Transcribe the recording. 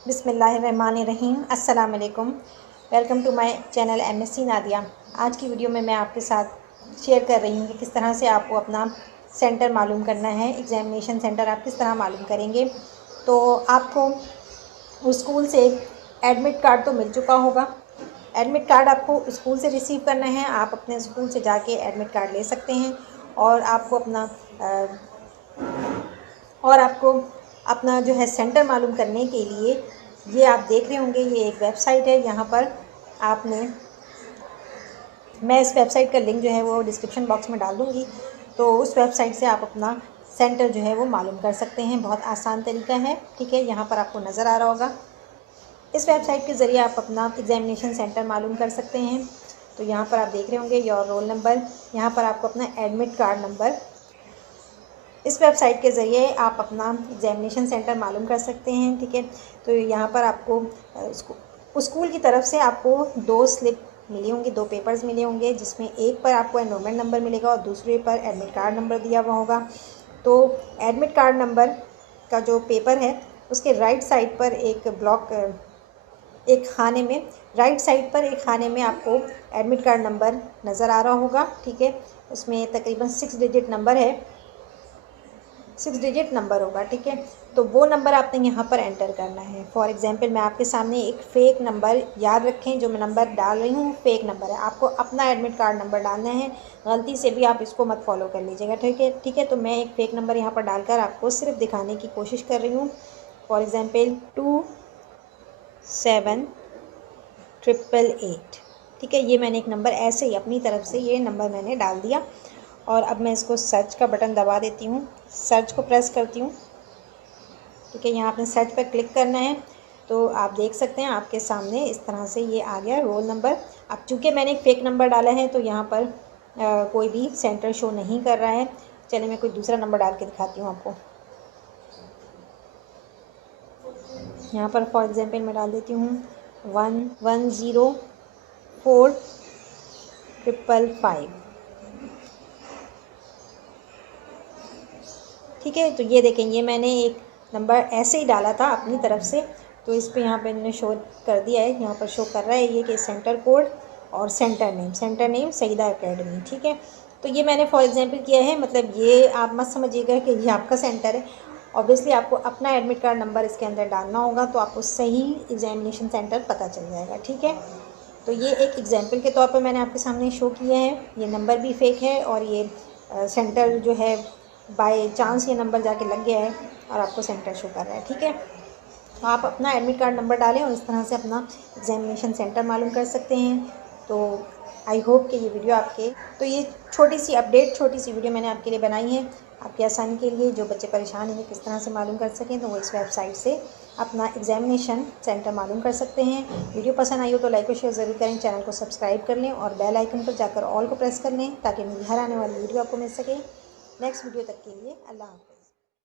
बिस्मिल्लाहिर्रहमानिर्रहीम। अस्सलाम वालेकुम। Welcome to my channel MSc Nadia. आज की वीडियो में मैं आपके साथ शेयर कर रही हूँ कि किस तरह से आपको अपना सेंटर मालूम करना है। एग्ज़ामिनेशन सेंटर आप किस तरह मालूम करेंगे। तो आपको स्कूल से एडमिट कार्ड तो मिल चुका होगा। एडमिट कार्ड आपको स्कूल से रिसीव करना है। आप अपने स्कूल से जाके एडमिट कार्ड ले सकते हैं और आपको अपना जो है सेंटर मालूम करने के लिए ये आप देख रहे होंगे, ये एक वेबसाइट है। यहाँ पर मैं इस वेबसाइट का लिंक जो है वो डिस्क्रिप्शन बॉक्स में डाल दूँगी। तो उस वेबसाइट से आप अपना सेंटर जो है वो मालूम कर सकते हैं। बहुत आसान तरीका है, ठीक है। यहाँ पर आपको नज़र आ रहा होगा। इस वेबसाइट के ज़रिए आप अपना एग्ज़ामिनेशन सेंटर मालूम कर सकते हैं। तो यहाँ पर आप देख रहे होंगे योर रोल नंबर। यहाँ पर आपको अपना एडमिट कार्ड नंबर, इस वेबसाइट के ज़रिए आप अपना एग्ज़ामिनेशन सेंटर मालूम कर सकते हैं, ठीक है। तो यहाँ पर आपको स्कूल की तरफ से आपको 2 स्लिप मिली होंगी, 2 पेपर्स मिले होंगे, जिसमें एक पर आपको एनरोलमेंट नंबर मिलेगा और दूसरे पर एडमिट कार्ड नंबर दिया हुआ होगा। तो एडमिट कार्ड नंबर का जो पेपर है उसके राइट साइड पर एक खाने में आपको एडमिट कार्ड नंबर नज़र आ रहा होगा, ठीक है। उसमें तकरीबन 6 डिजिट नंबर होगा, ठीक है। तो वो नंबर आपने यहाँ पर एंटर करना है। फॉर एग्जांपल मैं आपके सामने एक फ़ेक नंबर, याद रखें जो मैं नंबर डाल रही हूँ फ़ेक नंबर है। आपको अपना एडमिट कार्ड नंबर डालना है। गलती से भी आप इसको मत फॉलो कर लीजिएगा, ठीक है। तो मैं एक फ़ेक नंबर यहाँ पर डालकर आपको सिर्फ दिखाने की कोशिश कर रही हूँ। फॉर एग्ज़ाम्पल 2788, ठीक है। ये मैंने एक नंबर ऐसे ही अपनी तरफ से ये नंबर मैंने डाल दिया और अब मैं इसको सर्च का बटन दबा देती हूँ, सर्च को प्रेस करती हूँ, ठीक है। यहाँ आपने सर्च पर क्लिक करना है। तो आप देख सकते हैं आपके सामने इस तरह से ये आ गया रोल नंबर। अब चूँकि मैंने एक फ़ेक नंबर डाला है तो यहाँ पर कोई भी सेंटर शो नहीं कर रहा है। चलिए मैं कोई दूसरा नंबर डाल के दिखाती हूँ आपको। यहाँ पर फॉर एग्ज़ाम्पल मैं डाल देती हूँ 110455, ठीक है। तो ये देखें, ये मैंने एक नंबर ऐसे ही डाला था अपनी तरफ से। तो इस पे यहाँ पे मैंने शो कर दिया है, यहाँ पर शो कर रहा है ये कि सेंटर कोड और सेंटर नेम सईदा एकेडमी, ठीक है। तो ये मैंने फॉर एग्जांपल किया है, मतलब ये आप मत समझिएगा कि ये आपका सेंटर है। ऑब्वियसली आपको अपना एडमिट कार्ड नंबर इसके अंदर डालना होगा तो आपको सही एग्जामिनेशन सेंटर पता चल जाएगा, ठीक है। तो ये एक एग्जाम्पल के तौर पर मैंने आपके सामने शो किया है। ये नंबर भी फ़ेक है और ये सेंटर जो है बाय चांस ये नंबर जाके लग गया है और आपको सेंटर शो कर रहा है, ठीक है। तो आप अपना एडमिट कार्ड नंबर डालें और इस तरह से अपना एग्जामिनेशन सेंटर मालूम कर सकते हैं। तो आई होप कि ये वीडियो ये छोटी सी वीडियो मैंने आपके लिए बनाई है, आपकी आसानी के लिए। जो बच्चे परेशान हैं किस तरह से मालूम कर सकें, तो वो इस वेबसाइट से अपना एग्जामिनेशन सेंटर मालूम कर सकते हैं। वीडियो पसंद आई हो तो लाइक और शेयर ज़रूर करें, चैनल को सब्सक्राइब कर लें और बेल आइकन पर जाकर ऑल को प्रेस कर लें ताकि मेरी हर आने वाली वीडियो आपको मिल सके। नेक्स्ट वीडियो तक के लिए अल्लाह हाफ़िज़।